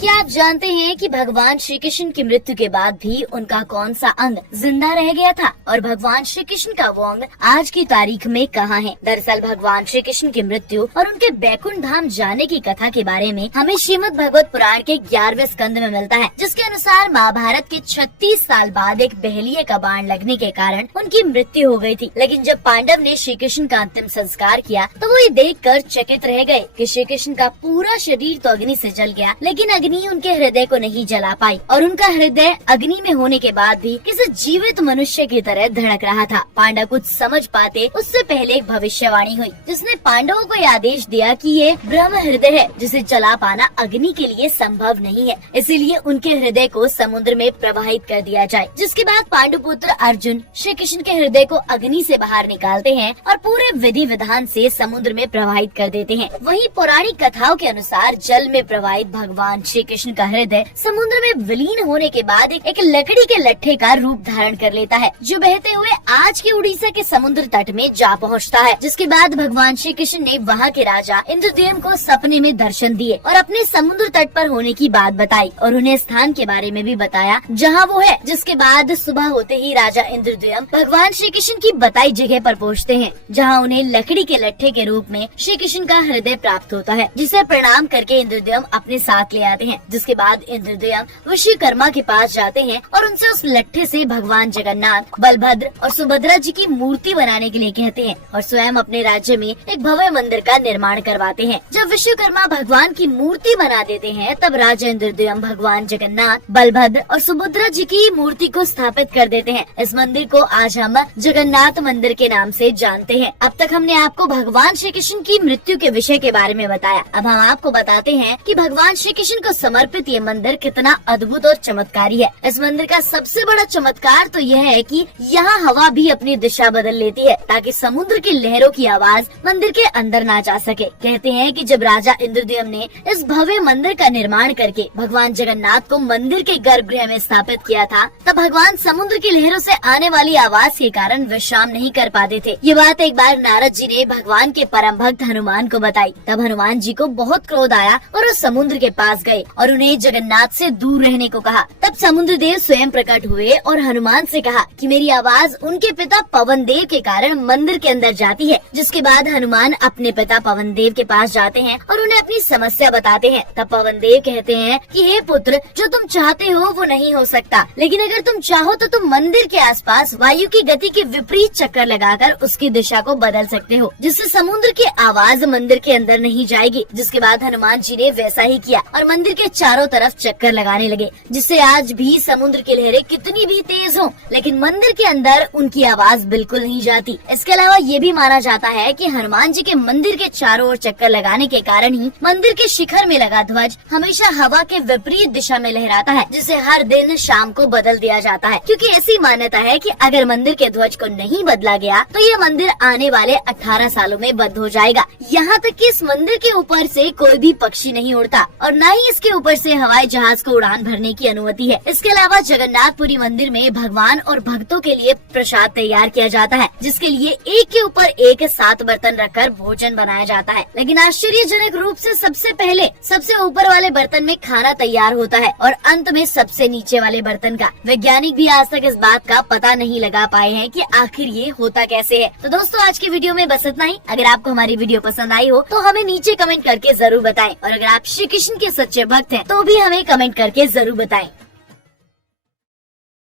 क्या आप जानते हैं कि भगवान श्री कृष्ण की मृत्यु के बाद भी उनका कौन सा अंग जिंदा रह गया था और भगवान श्री कृष्ण का वो अंग आज की तारीख में कहाँ है? दरअसल भगवान श्री कृष्ण की मृत्यु और उनके बैकुंठ धाम जाने की कथा के बारे में हमें श्रीमद् भगवत पुराण के 11वें स्कंद में मिलता है, जिसके अनुसार महाभारत के 36 साल बाद एक बहेलिये का बाण लगने के कारण उनकी मृत्यु हो गई थी। लेकिन जब पांडव ने श्री कृष्ण का अंतिम संस्कार किया तो वो ये देखकर चकित रह गए कि श्री कृष्ण का पूरा शरीर तो अग्नि से जल गया, लेकिन अग्नि उनके हृदय को नहीं जला पाई और उनका हृदय अग्नि में होने के बाद भी किसी जीवित मनुष्य की तरह धड़क रहा था। पांडव कुछ समझ पाते उससे पहले एक भविष्यवाणी हुई जिसने पांडवों को यह आदेश दिया कि ये ब्रह्म हृदय है जिसे जला पाना अग्नि के लिए संभव नहीं है, इसीलिए उनके हृदय को समुद्र में प्रवाहित कर दिया जाए। जिसके बाद पांडुपुत्र अर्जुन श्री कृष्ण के हृदय को अग्नि से बाहर निकालते हैं और पूरे विधि विधान से समुद्र में प्रवाहित कर देते हैं। वहीं पौराणिक कथाओं के अनुसार जल में प्रवाहित भगवान श्री कृष्ण का हृदय समुद्र में विलीन होने के बाद एक लकड़ी के लट्ठे का रूप धारण कर लेता है, जो बहते हुए आज के उड़ीसा के समुद्र तट में जा पहुंचता है। जिसके बाद भगवान श्री कृष्ण ने वहाँ के राजा इंद्रद्युम्न को सपने में दर्शन दिए और अपने समुद्र तट पर होने की बात बताई और उन्हें स्थान के बारे में भी बताया जहाँ वो है। जिसके बाद सुबह होते ही राजा इंद्रद्युम्न भगवान श्री कृष्ण की बताई जगह पर पहुँचते हैं, जहाँ उन्हें लकड़ी के लट्ठे के रूप में श्री कृष्ण का हृदय प्राप्त होता है, जिसे प्रणाम करके इंद्रद्युम्न अपने साथ ले आते हैं। जिसके बाद इंद्रद्युम्न विश्वकर्मा के पास जाते हैं और उनसे उस लट्ठे से भगवान जगन्नाथ, बलभद्र और सुभद्रा जी की मूर्ति बनाने के लिए कहते हैं और स्वयं अपने राज्य में एक भव्य मंदिर का निर्माण करवाते हैं। जब विश्वकर्मा भगवान की मूर्ति बना देते हैं तब राजा इंद्रद्युम्न भगवान जगन्नाथ, बलभद्र और सुभद्रा जी की मूर्ति को स्थापित कर देते हैं। इस मंदिर को आज हम जगन्नाथ मंदिर के नाम से जानते हैं। अब तक हमने आपको भगवान श्री कृष्ण की मृत्यु के विषय के बारे में बताया। अब हम आपको बताते हैं कि भगवान श्री कृष्ण को समर्पित ये मंदिर कितना अद्भुत और चमत्कारी है। इस मंदिर का सबसे बड़ा चमत्कार तो यह है कि यहाँ हवा भी अपनी दिशा बदल लेती है ताकि समुद्र की लहरों की आवाज मंदिर के अंदर ना जा सके। कहते हैं कि जब राजा इंद्रद्युम्न ने इस भव्य मंदिर का निर्माण करके भगवान जगन्नाथ को मंदिर के गर्भगृह में स्थापित किया था, तब भगवान समुद्र की लहरों से आने वाली आवाज के कारण विश्राम नहीं कर पाते थे। ये बात एक बार नारद जी ने भगवान के परम भक्त हनुमान को बताई। तब हनुमान जी को बहुत क्रोध आया और वो समुद्र के पास गए और उन्हें जगन्नाथ से दूर रहने को कहा। तब समुद्र देव स्वयं प्रकट हुए और हनुमान से कहा कि मेरी आवाज उनके पिता पवन देव के कारण मंदिर के अंदर जाती है। जिसके बाद हनुमान अपने पिता पवन देव के पास जाते हैं और उन्हें अपनी समस्या बताते हैं। तब पवन देव कहते हैं कि हे पुत्र, जो तुम चाहते हो वो नहीं हो सकता, लेकिन अगर तुम चाहो तो तुम मंदिर के आसपास वायु की गति के विपरीत चक्कर लगाकर उसकी दिशा को बदल सकते हो, जिससे समुद्र की आवाज मंदिर के अंदर नहीं जाएगी। जिसके बाद हनुमान जी ने वैसा ही किया और मंदिर के चारों तरफ चक्कर लगाने लगे, जिससे आज भी समुद्र की लहरें कितनी भी तेज हों, लेकिन मंदिर के अंदर उनकी आवाज बिल्कुल नहीं जाती। इसके अलावा ये भी माना जाता है कि हनुमान जी के मंदिर के चारों ओर चक्कर लगाने के कारण ही मंदिर के शिखर में लगा ध्वज हमेशा हवा के विपरीत दिशा में लहराता है, जिसे हर दिन शाम को बदल दिया जाता है, क्योंकि ऐसी मान्यता है कि अगर मंदिर के ध्वज को नहीं बदला गया तो ये मंदिर आने वाले 18 सालों में बंद हो जाएगा। यहाँ तक कि इस मंदिर के ऊपर से कोई भी पक्षी नहीं उड़ता और न ही इसके ऊपर से हवाई जहाज को उड़ान भरने की अनुमति है। इसके अलावा जगन्नाथपुरी मंदिर में भगवान और भक्तों के लिए प्रसाद तैयार किया जाता है, जिसके लिए एक के ऊपर एक 7 बर्तन रखकर भोजन बनाया जाता है। लेकिन आश्चर्यजनक रूप से सबसे पहले सबसे ऊपर वाले बर्तन में खाना तैयार होता है और अंत में सबसे नीचे वाले बर्तन का। वैज्ञानिक भी आज तक इस बात का पता नहीं लगा पाए हैं कि आखिर ये होता कैसे है। तो दोस्तों, आज की वीडियो में बस इतना ही। अगर आपको हमारी वीडियो पसंद आई हो तो हमें नीचे कमेंट करके जरूर बताएं और अगर आप श्री कृष्ण के सच्चे भक्त हैं तो भी हमें कमेंट करके जरूर बताएं।